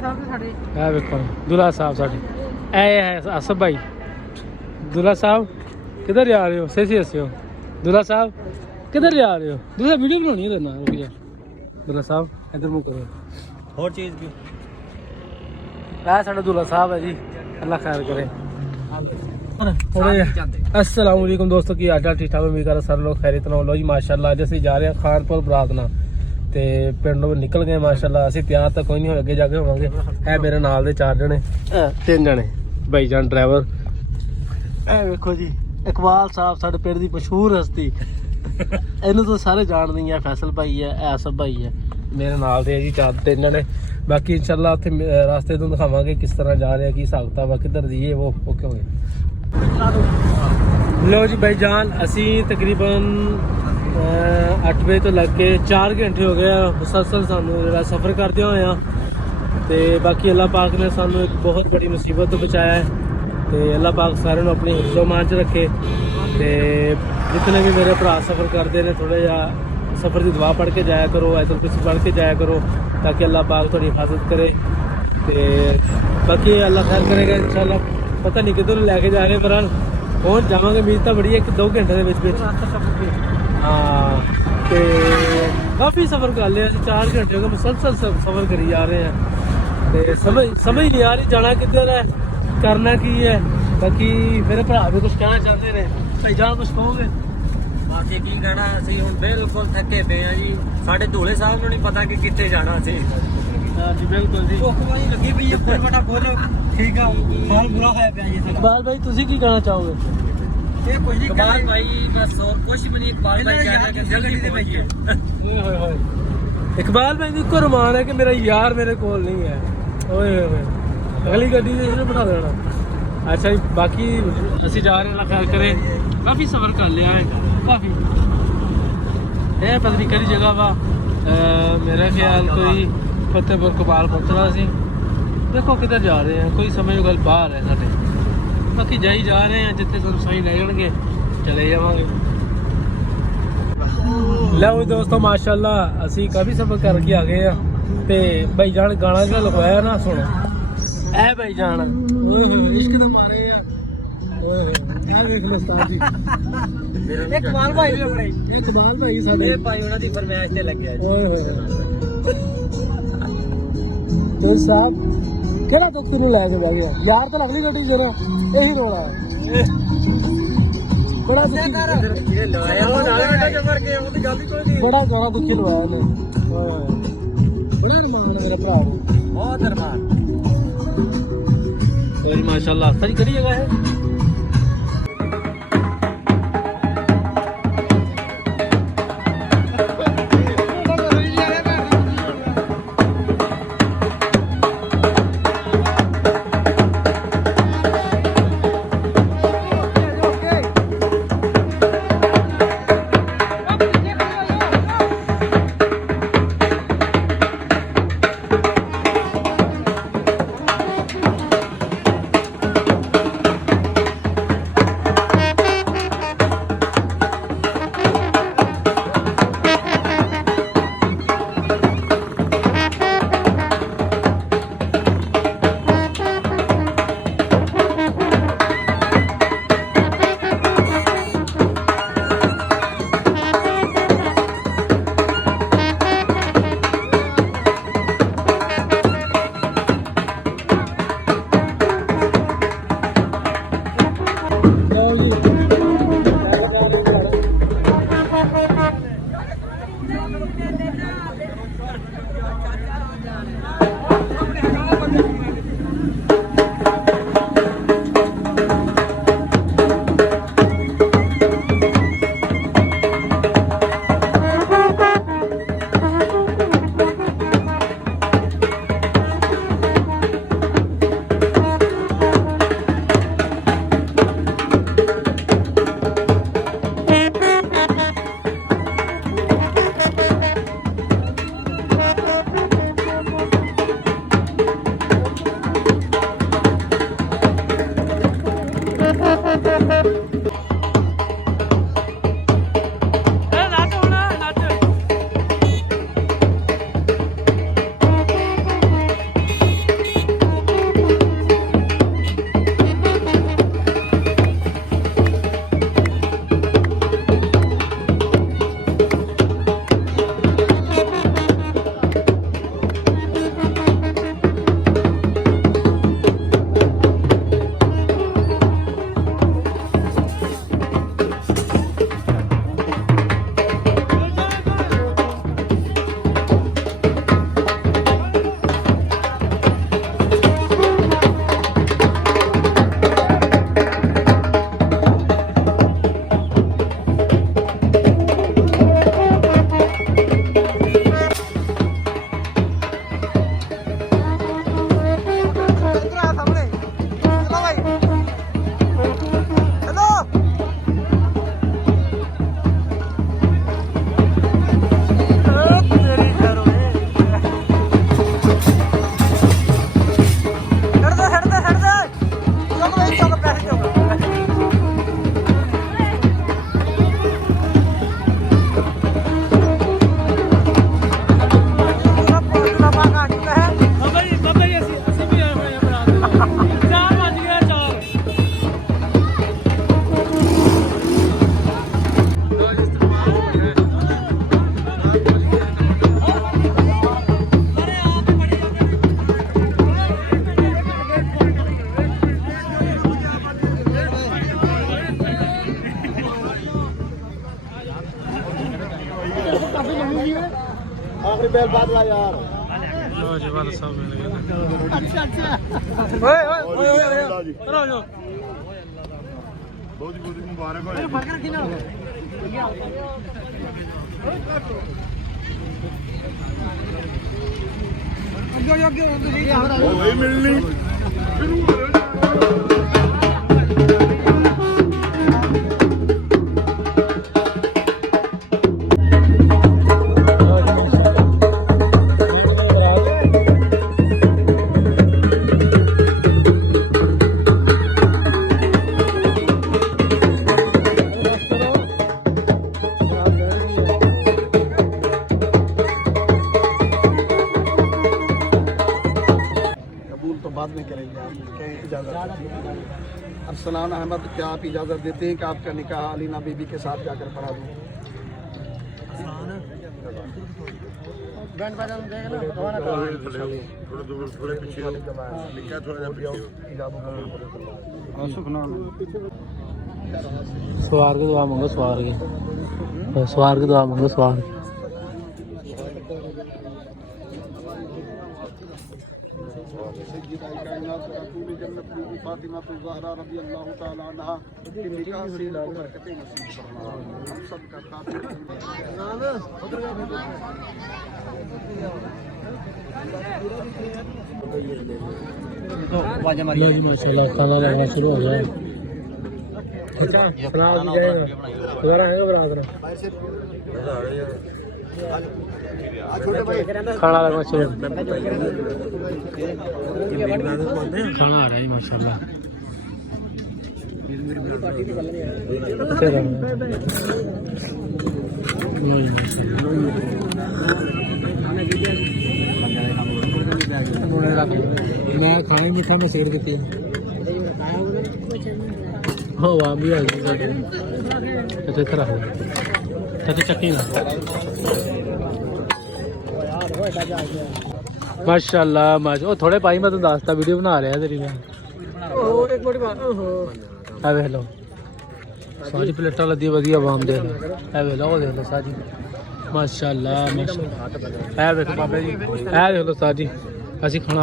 ਵੇਖੋ ਦੁਲਾ ਸਾਹਿਬ ਸਾਡੇ ਇਹ ਹੈ ਆਸਫ ਭਾਈ। दुल्हा साहब किधर जा रहे हो? सही हंसे हो दुल्हा साहब, किधर जा रहे हो? दूसरा वीडियो बनानी है देना। रुक जा दुल्हा साहब, इधर मुँह करो और चीज़ भी साढ़ा दुल्हा साहब है जी, अल्लाह खैर करे। अस्सलाम वालेकुम दोस्तों, की हाल ठीक ठाक? उम्मीद कर सारे लोग खैरियत नाल लो जी। माशाअल्लाह अज असीं जा रहे हैं खानपुर बरात नाल ते पिंडों निकल गए माशाअल्लाह। असीं तैयार तो कोई नहीं हो, अगे जाके होवांगे। है मेरे नाल दे 4 जने 3 जने भाईजान ड्राइवर। वेखो जी इकबाल साहब साडे पिंड दी मशहूर हस्ती, इन्हू तो सारे जानदे हैं। फैसल भाई है, आसफ भाई है, मेरे नाल दे जी 4-3 जने। बाकी इंशाल्लाह उत्थे रास्ते तो दिखावांगे किस तरह जा रहे हैं, की हिसाब किताब किधर दी है वो। ओके हो गया। लो जी भाईजान, असी तकरीबन 8 बजे तो लग के 4 घंटे हो गए मुसलसल सानू जेहड़ा सफ़र करदे होए आ। ते बाकी अल्लाह पाक ने सानू एक बहुत बड़ी मुसीबत तो बचाया है। तो अल्लाह पाक सारे अपनी हिफ्ज़ो-मान च रखे। तो जितने भी मेरे भरा सफ़र करते हैं थोड़ा जहा सफ़र की दुआ पढ़ के जाया करो, ऐसा कुछ पढ़ के जाया करो ताकि अल्लाह पाक थोड़ी हिफाजत करे। तो बाकी अल्लाह खैर करेगा इंशाल्लाह। पता नहीं किधर लैके जा रहे पर पहुँच जावांगे। उम्मीद तो बड़ी है कि 2 घंटे के हाँ। तो काफ़ी सफ़र कर लिया, 4 घंटे हो गए मुसलसल सफ़र करी जा रहे हैं। तो समझ नहीं आ रही जाना किधर है, करना की है। बाकी मेरे भरा भी कुछ कहना चाहते हैं। भाईजान कुछ कहोगे? बाकी की कहना, ਅਸੀਂ ਹੁਣ ਬਿਲਕੁਲ ਥੱਕੇ ਪਏ ਆ ਜੀ। ਸਾਡੇ ਢੋਲੇ ਸਾਹਿਬ ਨੂੰ ਨਹੀਂ ਪਤਾ ਕਿ ਕਿੱਥੇ ਜਾਣਾ ਸੀ। जी बिल्कुल जी, ਭੁੱਖ ਵਾਲੀ ਲੱਗੀ ਪਈ ਹੈ। ਫੋਨ ਬਟਾ ਬੋਲੋ ਠੀਕ ਆ, ਮਾਲ ਬੁਰਾ ਹੋਇਆ ਪਿਆ ਜੀ। इकबाल भाई तुसी की कहना चाहोगे? ਇਹ ਕੁਝ ਨਹੀਂ ਇਕਬਾਲ ਭਾਈ, ਬਸ ਹੋਰ ਕੁਝ ਵੀ ਨਹੀਂ। ਇਕਬਾਲ ਭਾਈ ਕਹਿਣਾ ਕਿ ਜਲਦੀ ਤੇ ਪਹੁੰਚੀਏ। होए होए इकबाल भाई को रमान है कि मेरा यार मेरे कोल नहीं है। ओए होए अगली गड्डी से इसने बिठा देना। अच्छा जी, बाकी असी जा रहे हैं, खैर करें। काफ़ी सफ़र कर लिया है, काफ़ी। ये पता नहीं करी जगह वा, मेरा ख्याल कोई फतेहपुर कपाल पहुँचना सी। देखो किधर जा रहे हैं, कोई समझ गल बाहर है साढ़े। बाकी जाई जा रहे हैं, जितने तुम सही ले जाएंगे चले जावांगे। लो दोस्तों माशाल्लाह असी काफ़ी सफ़र करके आ गए हैं। तो भाईजान गाना जो लगवाया ना सुनो। ऐ भाईजान इश्क तो मारे ਇਕਬਾਲ ਭਾਈ ਨੇ ਬਣਾਈ। इकबाल भाई साडे ਇਹ ਭਾਈ ਉਹਨਾਂ ਦੀ ਫਰਮਾਇਸ਼ ਤੇ ਲੱਗਿਆ ਜੀ। ओए होए तो साहब केड़ा दुख तेन लैके बह गया यार? तो अगली गड्डी जरा यही रोला है। बड़ा दुखी, ਇਹ ਲਵਾਇਆ ਉਹ ਨਾਲ ਬੇਟਾ ਜਮਰ ਕੇ ਉਹਦੀ ਗੱਲ ਹੀ ਕੋਈ ਨਹੀਂ। बड़ा गाना दुखी लवाया ने। बड़ा रमान है मेरा भरा, ਬਹੁਤ ਅਰਮਾਨ। और माशाल्लाह सही करी जगह है। बैल बाद ला यार। लो जी वाला सब मिल गया। अच्छा अच्छा ओए ओए ओए चलो जाओ। बहुत बहुत मुबारक हो। वही मिलनी बाद में करेंगे आप इजाज़त। अरसलान अहमद, क्या आप इजाज़त देते हैं कि आपका निकाह अलीना बीबी के साथ जाकर पढ़ा दूँ? सवार की दुआ मांगो, सवार की दुआ मांगो, सवार की। फातिमा ज़हरा रज़ी अल्लाह तआला अन्हा के निकाह से इनको बरकतें नसीब फरमा। हम सब का ये जी माशाल्लाह खाना लगना शुरू हो गया। अच्छा सलाम की जाएगा दोबारा है बराबर खाना लगना शुरू। खाना आ रहा है माशाल्लाह। मैं खाने मिठा मैं सेड़ दी हो वाह भी आ गई तो खरा हो तो चक्की ना माशाल्लाह ओ थोड़े भाई मैं तो दसता वीडियो बना रहा तेरी मैं एक मिनट आ वे लो सारी प्लेटा लदी वधिया आवाम दे ए वे लो देख लो सारी माशाल्लाह माशाल्लाह ए देखो बाबा जी ए देख लो सारी ਅਸੀਂ ਖਾਣਾ